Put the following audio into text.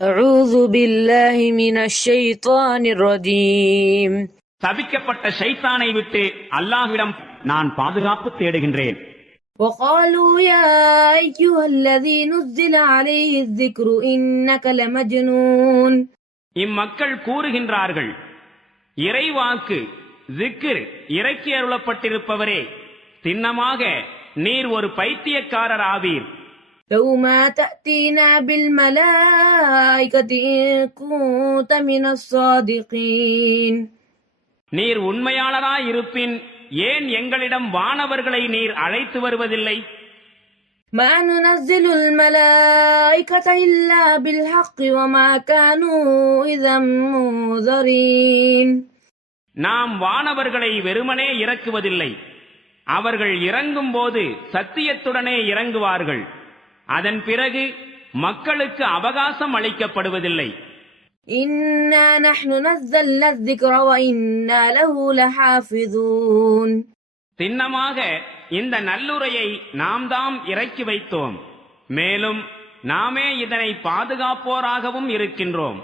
أعوذ بالله من الشيطان الرجيم சபிக்கப்பட்ட ஷைத்தானை விட்டு அல்லாஹ்விடம் நான் பாதுகாப்பு தேடுகின்றேன். وقالوا يا أيها الذي نزل عليه الذكر إنك لمجنون இம்மக்கள் கூறுகின்றார்கள், இறைவாக்கு ஜிக்ர் இறக்கி அருளப்பட்டிருப்பவரே, சின்னமாக நீர் ஒரு பைத்தியக்காரர் ஆவீர். لو ما تأتينا بالملائكة إن كنت من الصادقين நீர் உண்மையாளராயிருப்பின் ஏன் எங்களிடம் வானவர்களை நீர் அழைத்து வருவதில்லை? ما ننزل الملائكة إلا بالحق وما كانوا إذا منذرين நாம் வானவர்களை வெறுமனே இறக்குவதில்லை. அவர்கள் இறங்கும் போது சத்தியத்துடனே இறங்குவார்கள். அதன் பிறகு மக்களுக்கு அவகாசம் அளிக்கப்படுவதில்லை. إنا نحن نزلنا الذكر وإنا له لحافظون சின்னமாக இந்த நல்லுரையை நாம் தாம் இறக்கி வைத்தோம், மேலும் நாமே இதனை பாதுகாப்போராகவும் இருக்கின்றோம்.